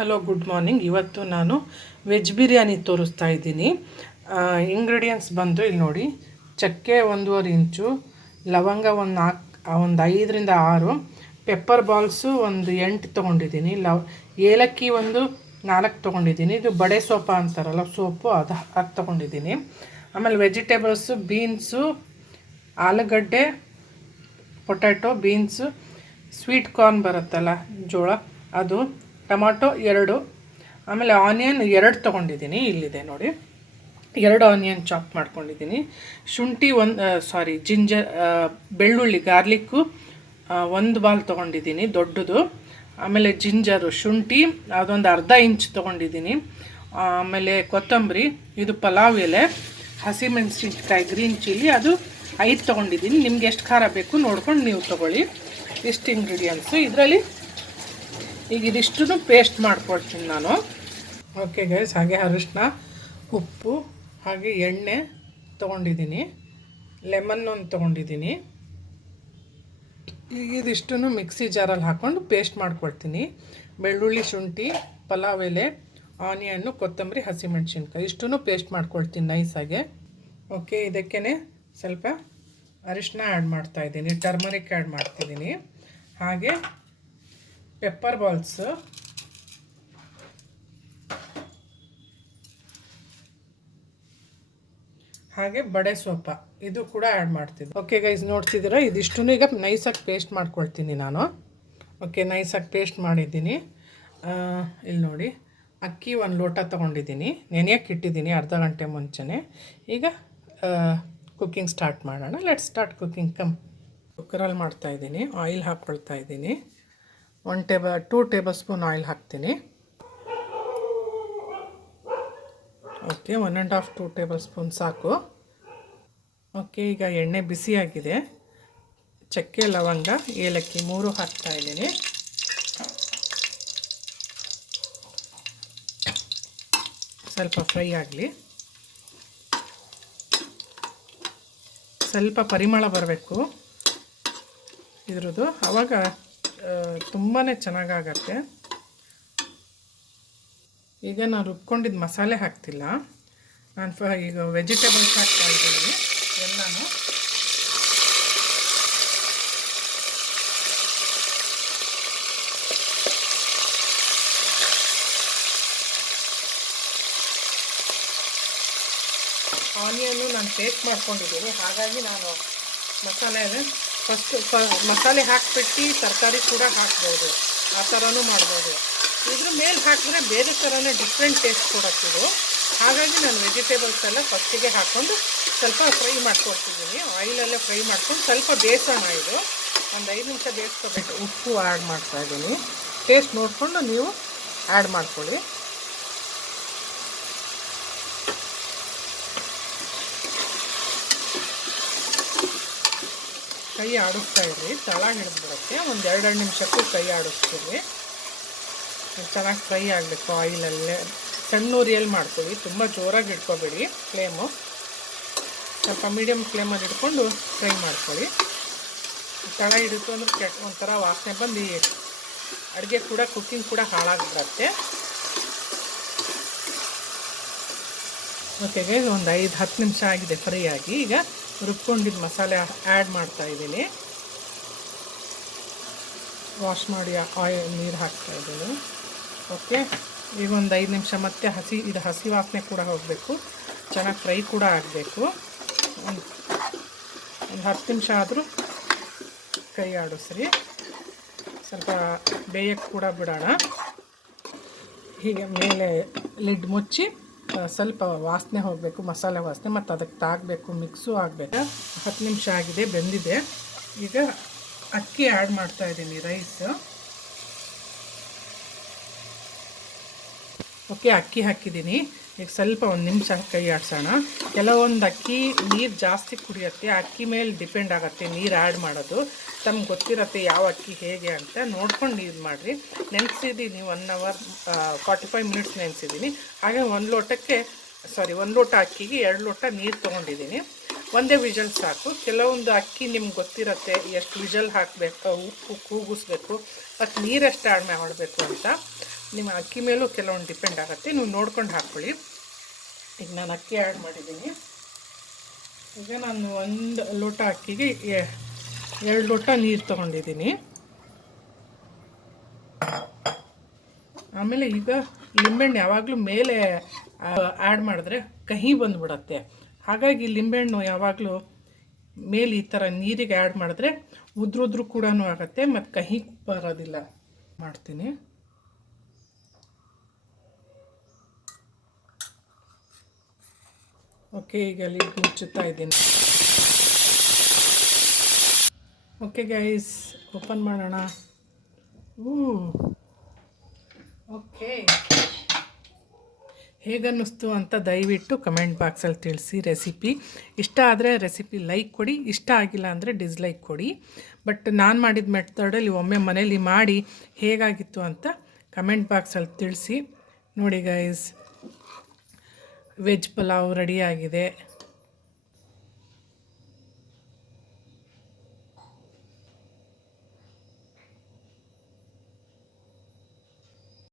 Hello good morning. ಇವತ್ತು ನಾನು veg biryani ತೋರಿಸ್ತಾ ಇದ್ದೀನಿ. ಇಂಗ್ರೀಡಿಯೆಂಟ್ಸ್ ಬಂದು ಇಲ್ಲಿ ನೋಡಿ, ಚಕ್ಕೆ 1.5 ಇಂಚು, ಲವಂಗ ಒಂದು 5ರಿಂದ 6, ಪೆಪ್ಪರ್ ಬಾಲ್ಸು ಒಂದು 8 ತೊಗೊಂಡಿದ್ದೀನಿ, ಏಲಕ್ಕಿ ಒಂದು 4 ತೊಗೊಂಡಿದ್ದೀನಿ. ಇದು ಬಡೆ ಸೋಪು ಅಂತಾರಲ್ಲ, ಸೋಪು ಅದು ತೊಗೊಂಡಿದ್ದೀನಿ. ಆಮೇಲೆ ವೆಜಿಟೇಬಲ್ಸು ಬೀನ್ಸು, ಆಲೂಗಡ್ಡೆ, ಪೊಟ್ಯಾಟೊ, ಬೀನ್ಸು, ಸ್ವೀಟ್ ಕಾರ್ನ್ ಬರುತ್ತಲ್ಲ ಜೋಳ ಅದು, ಟೊಮಾಟೊ 2, ಆಮೇಲೆ ಆನಿಯನ್ 2 ತೊಗೊಂಡಿದ್ದೀನಿ. ಇಲ್ಲಿದೆ ನೋಡಿ, 2 ಆನಿಯನ್ ಚಾಪ್ ಮಾಡ್ಕೊಂಡಿದ್ದೀನಿ. ಶುಂಠಿ ಜಿಂಜರ್ ಬೆಳ್ಳುಳ್ಳಿ ಗಾರ್ಲಿಕ್ಕು 1 ಬಾಲ್ ತೊಗೊಂಡಿದ್ದೀನಿ ದೊಡ್ಡದು. ಆಮೇಲೆ ಜಿಂಜರು ಶುಂಠಿ ಅದೊಂದು ಅರ್ಧ ಇಂಚ್ ತೊಗೊಂಡಿದ್ದೀನಿ. ಆಮೇಲೆ ಕೊತ್ತಂಬರಿ, ಇದು ಪಲಾವ್ ಎಲೆ, ಹಸಿಮೆಣಸಿನ್ಕಾಯಿ ಗ್ರೀನ್ ಚಿಲ್ಲಿ ಅದು 5 ತೊಗೊಂಡಿದ್ದೀನಿ. ನಿಮ್ಗೆ ಎಷ್ಟು ಖಾರ ಬೇಕು ನೋಡ್ಕೊಂಡು ನೀವು ತೊಗೊಳ್ಳಿ. ಇಷ್ಟು ಇಂಗ್ರೀಡಿಯೆಂಟ್ಸು ಇದರಲ್ಲಿ. ಈಗ ಇದಿಷ್ಟು ಪೇಸ್ಟ್ ಮಾಡ್ಕೊಳ್ತೀನಿ ನಾನು. ಓಕೆ ಗೈಸ್, ಹಾಗೆ ಅರಿಶಿನ, ಉಪ್ಪು, ಹಾಗೆ ಎಣ್ಣೆ ತೊಗೊಂಡಿದ್ದೀನಿ, ಲೆಮನ್ ಒಂದು ತೊಗೊಂಡಿದ್ದೀನಿ. ಈಗ ಇದಿಷ್ಟು ಮಿಕ್ಸಿ ಜಾರಲ್ಲಿ ಹಾಕ್ಕೊಂಡು ಪೇಸ್ಟ್ ಮಾಡ್ಕೊಳ್ತೀನಿ. ಬೆಳ್ಳುಳ್ಳಿ, ಶುಂಠಿ, ಪಲಾವ್ ಎಲೆ, ಆನಿಯನ್ನು, ಕೊತ್ತಂಬರಿ, ಹಸಿಮೆಣಸಿನ್ಕಾಯಿ ಇಷ್ಟು ಪೇಸ್ಟ್ ಮಾಡ್ಕೊಳ್ತೀನಿ ನೈಸಾಗೆ. ಓಕೆ, ಇದಕ್ಕೇ ಸ್ವಲ್ಪ ಅರಿಶಿನ ಆ್ಯಡ್ ಮಾಡ್ತಾಯಿದ್ದೀನಿ, ಟರ್ಮರಿಕ್ ಆ್ಯಡ್ ಮಾಡ್ತಿದ್ದೀನಿ, ಹಾಗೆ ಪೆಪ್ಪರ್ ಬಾಲ್ಸು, ಹಾಗೆ ಬಡೆ ಸೋಪ ಇದು ಕೂಡ ಆ್ಯಡ್ ಮಾಡ್ತಿದ್ದೆ. ಓಕೆ ಗೈಸ್, ನೋಡ್ತಿದ್ದೀರಾ, ಇದಿಷ್ಟು ಈಗ ನೈಸಾಗಿ ಪೇಸ್ಟ್ ಮಾಡ್ಕೊಳ್ತೀನಿ ನಾನು. ಓಕೆ, ನೈಸಾಗಿ ಪೇಸ್ಟ್ ಮಾಡಿದ್ದೀನಿ. ಇಲ್ಲಿ ನೋಡಿ, ಅಕ್ಕಿ 1 ಲೋಟ ತೊಗೊಂಡಿದ್ದೀನಿ, ನೆನೆಯಕ್ಕೆ ಇಟ್ಟಿದ್ದೀನಿ ಅರ್ಧ ಗಂಟೆ ಮುಂಚೆನೇ. ಈಗ ಕುಕ್ಕಿಂಗ್ ಸ್ಟಾರ್ಟ್ ಮಾಡೋಣ. Let's start cooking. ಕುಕ್ಕರಲ್ಲಿ ಮಾಡ್ತಾಯಿದ್ದೀನಿ. ಆಯಿಲ್ ಹಾಕ್ಕೊಳ್ತಾ ಇದ್ದೀನಿ. 2 ಟೇಬಲ್ ಸ್ಪೂನ್ ಆಯಿಲ್ ಹಾಕ್ತೀನಿ. ಓಕೆ, 1.5-2 ಟೇಬಲ್ ಸ್ಪೂನ್ ಸಾಕು. ಓಕೆ, ಈಗ ಎಣ್ಣೆ ಬಿಸಿಯಾಗಿದೆ. ಚಕ್ಕೆ, ಲವಂಗ, ಏಲಕ್ಕಿ 3 ಹಾಕ್ತಾಯಿದ್ದೀನಿ. ಸ್ವಲ್ಪ ಫ್ರೈ ಆಗಲಿ, ಸ್ವಲ್ಪ ಪರಿಮಳ ಬರಬೇಕು ಇದ್ರದ್ದು, ಆವಾಗ ತುಂಬಾ ಚೆನ್ನಾಗಾಗತ್ತೆ. ಈಗ ನಾನು ರುಬ್ಕೊಂಡಿದ್ದ ಮಸಾಲೆ ಹಾಕ್ತಿಲ್ಲ, ನಾನು ಈಗ ವೆಜಿಟೇಬಲ್ಸ್ ಹಾಕ್ತಾಯಿದ್ದೀನಿ ಎಲ್ಲನೂ. ಆನಿಯನ್ನು ನಾನು ಪೇಸ್ಟ್ ಮಾಡ್ಕೊಂಡಿದ್ದೀನಿ, ಹಾಗಾಗಿ ನಾನು ಮಸಾಲೆ ಹಾಕ್ಬಿಟ್ಟು ತರಕಾರಿ ಕೂಡ ಹಾಕ್ಬೋದು, ಆ ಥರನೂ ಮಾಡ್ಬೋದು. ಇದ್ರ ಮೇಲೆ ಹಾಕಿದ್ರೆ ಬೇರೆ ಥರನೇ ಡಿಫ್ರೆಂಟ್ ಟೇಸ್ಟ್ ಕೊಡೋಕ್ಕಿದು. ಹಾಗಾಗಿ ನಾನು ವೆಜಿಟೇಬಲ್ಸ್ ಎಲ್ಲ ಫಸ್ಟಿಗೆ ಹಾಕ್ಕೊಂಡು ಸ್ವಲ್ಪ ಫ್ರೈ ಮಾಡ್ಕೊಳ್ತಿದ್ದೀನಿ. ಆಯಿಲಲ್ಲೇ ಫ್ರೈ ಮಾಡ್ಕೊಂಡು ಸ್ವಲ್ಪ ಬೇಯಿಸೋಣ. ಇದು ಒಂದು 5 ನಿಮಿಷ ಬೇಯಿಸ್ಕೋಬೇಕು. ಉಪ್ಪು ಆ್ಯಡ್ ಮಾಡ್ತಾಯಿದ್ದೀನಿ, ಟೇಸ್ಟ್ ನೋಡಿಕೊಂಡು ನೀವು ಆ್ಯಡ್ ಮಾಡ್ಕೊಳ್ಳಿ. ಕೈ ಆಡಿಸ್ತಾ ಇದ್ರಿ, ತಳ ಹಿಡಿದ್ಬಿಡುತ್ತೆ. ಒಂದು 2 ನಿಮಿಷಕ್ಕೂ ಕೈ ಆಡಿಸ್ತೀವಿ. ಚೆನ್ನಾಗಿ ಫ್ರೈ ಆಗಬೇಕು ಆಯಿಲಲ್ಲೇ. ಸಣ್ಣ ಉರಿಯಲ್ಲಿ ಮಾಡ್ತೀವಿ, ತುಂಬ ಜೋರಾಗಿ ಇಟ್ಕೋಬೇಡಿ ಫ್ಲೇಮು, ಸ್ವಲ್ಪ ಮೀಡಿಯಮ್ ಫ್ಲೇಮಲ್ಲಿ ಇಟ್ಕೊಂಡು ಫ್ರೈ ಮಾಡ್ಕೊಳ್ಳಿ. ತಳ ಹಿಡಿತು ಅಂದ್ರೆ ಒಂಥರ ವಾಸನೆ ಬಂದು ಅಡುಗೆ ಕೂಡ ಕುಕ್ಕಿಂಗ್ ಕೂಡ ಹಾಳಾಗಿಬಿಡತ್ತೆ. ಓಕೆ ಗೈಸ್, ಒಂದು 5-10 ನಿಮಿಷ ಆಗಿದೆ ಫ್ರೈ ಆಗಿ. ಈಗ ರುಬ್ಕೊಂಡಿದ್ದ ಮಸಾಲೆ ಆ್ಯಡ್ ಮಾಡ್ತಾಯಿದ್ದೀನಿ. ವಾಶ್ ಮಾಡಿ ನೀರು ಹಾಕ್ತಾಯಿದ್ದೀನಿ. ಓಕೆ, ಈಗ ಒಂದು 5 ನಿಮಿಷ ಮತ್ತೆ ಹಸಿ ವಾಸನೆ ಕೂಡ ಹೋಗಬೇಕು, ಚೆನ್ನಾಗಿ ಫ್ರೈ ಕೂಡ ಆಗಬೇಕು. ಒಂದು 10 ನಿಮಿಷ ಆದರೂ ಕೈ ಆಡಿಸ್ರಿ, ಸ್ವಲ್ಪ ಬೇಯಕ್ಕೆ ಕೂಡ ಬಿಡೋಣ. ಹೀಗೆ ಮೇಲೆ ಲಿಡ್ ಮುಚ್ಚಿ ಸ್ವಲ್ಪ ವಾಸನೆ ಹೋಗಬೇಕು, ಮಸಾಲೆ ವಾಸನೆ, ಮತ್ತು ಅದಕ್ಕೆ ತಾಗಬೇಕು, ಮಿಕ್ಸು ಆಗಬೇಕು. 10 ನಿಮಿಷ ಆಗಿದೆ, ಬೆಂದಿದೆ. ಈಗ ಅಕ್ಕಿ ಆ್ಯಡ್ ಮಾಡ್ತಾಯಿದ್ದೀನಿ, ರೈಸ್. ಓಕೆ, ಅಕ್ಕಿ ಹಾಕಿದ್ದೀನಿ. ಈಗ ಸ್ವಲ್ಪ 1 ನಿಮಿಷ ಕೈ ಆಡಿಸೋಣ. ಕೆಲವೊಂದು ಅಕ್ಕಿ ನೀರು ಜಾಸ್ತಿ ಕುಡಿಯುತ್ತೆ, ಅಕ್ಕಿ ಮೇಲೆ ಡಿಪೆಂಡ್ ಆಗುತ್ತೆ ನೀರು ಆ್ಯಡ್ ಮಾಡೋದು. ತಮ್ಗೆ ಗೊತ್ತಿರುತ್ತೆ ಯಾವ ಅಕ್ಕಿ ಹೇಗೆ ಅಂತ ನೋಡ್ಕೊಂಡು ನೀರು ಮಾಡಿರಿ. ನೆನೆಸಿದ್ದೀನಿ 1 ಅವರ್ 45 ಮಿನಿಟ್ಸ್ ನೆನೆಸಿದ್ದೀನಿ. ಹಾಗೆ 1 ಲೋಟ ಅಕ್ಕಿಗೆ 2 ಲೋಟ ನೀರು ತೊಗೊಂಡಿದ್ದೀನಿ. ಒಂದೇ ವಿಜಲ್ ಸಾಕು. ಕೆಲವೊಂದು ಅಕ್ಕಿ ನಿಮ್ಗೆ ಗೊತ್ತಿರುತ್ತೆ ಎಷ್ಟು ವಿಜಲ್ ಹಾಕಬೇಕು, ಉಪ್ಪು ಕೂಗಿಸ್ಬೇಕು, ಮತ್ತು ನೀರೆಷ್ಟು ಆ್ಯಡ್ ಮಾಡಬೇಕು ಅಂತ. ನಿಮ್ಮ ಅಕ್ಕಿ ಮೇಲೂ ಕೆಲವೊಂದು ಡಿಪೆಂಡ್ ಆಗುತ್ತೆ, ನೀವು ನೋಡ್ಕೊಂಡು ಹಾಕ್ಕೊಳ್ಳಿ. ಈಗ ನಾನು ಅಕ್ಕಿ ಆ್ಯಡ್ ಮಾಡಿದ್ದೀನಿ. ಈಗ ನಾನು 1 ಲೋಟ ಅಕ್ಕಿಗೆ 2 ಲೋಟ ನೀರು ತೊಗೊಂಡಿದ್ದೀನಿ. ಆಮೇಲೆ ಈಗ ಲಿಂಬೆಹಣ್ಣು ಯಾವಾಗಲೂ ಮೇಲೆ ಆ್ಯಡ್ ಮಾಡಿದ್ರೆ ಕಹಿ ಬಂದುಬಿಡತ್ತೆ. ಹಾಗಾಗಿ ಲಿಂಬೆಹಣ್ಣು ಯಾವಾಗಲೂ ಮೇಲೆ ಈ ಥರ ನೀರಿಗೆ ಆ್ಯಡ್ ಮಾಡಿದ್ರೆ ಉದ್ರುದ್ರು ಕೂಡ ಆಗುತ್ತೆ ಮತ್ತು ಕಹಿ ಬರೋದಿಲ್ಲ. ಮಾಡ್ತೀನಿ. ಓಕೆ, ಈಗ ಅಲ್ಲಿ ಮುಚ್ಚುತ್ತಾ ಇದ್ದೀನಿ. ಓಕೆ ಗೈಸ್, ಓಪನ್ ಮಾಡೋಣ. ಓಕೆ, ಹೇಗನ್ನಿಸ್ತು ಅಂತ ದಯವಿಟ್ಟು ಕಮೆಂಟ್ ಬಾಕ್ಸಲ್ಲಿ ತಿಳಿಸಿ. ರೆಸಿಪಿ ಇಷ್ಟ ಆದರೆ ರೆಸಿಪಿ ಲೈಕ್ ಕೊಡಿ, ಇಷ್ಟ ಆಗಿಲ್ಲ ಅಂದರೆ ಡಿಸ್ಲೈಕ್ ಕೊಡಿ. ಬಟ್ ನಾನು ಮಾಡಿದ ಮೆಥಡಲ್ಲಿ ಒಮ್ಮೆ ಮನೇಲಿ ಮಾಡಿ ಹೇಗಾಗಿತ್ತು ಅಂತ ಕಮೆಂಟ್ ಬಾಕ್ಸಲ್ಲಿ ತಿಳಿಸಿ. ನೋಡಿ ಗೈಸ್, ವೆಜ್ ಪಲಾವ್ ರೆಡಿಯಾಗಿದೆ.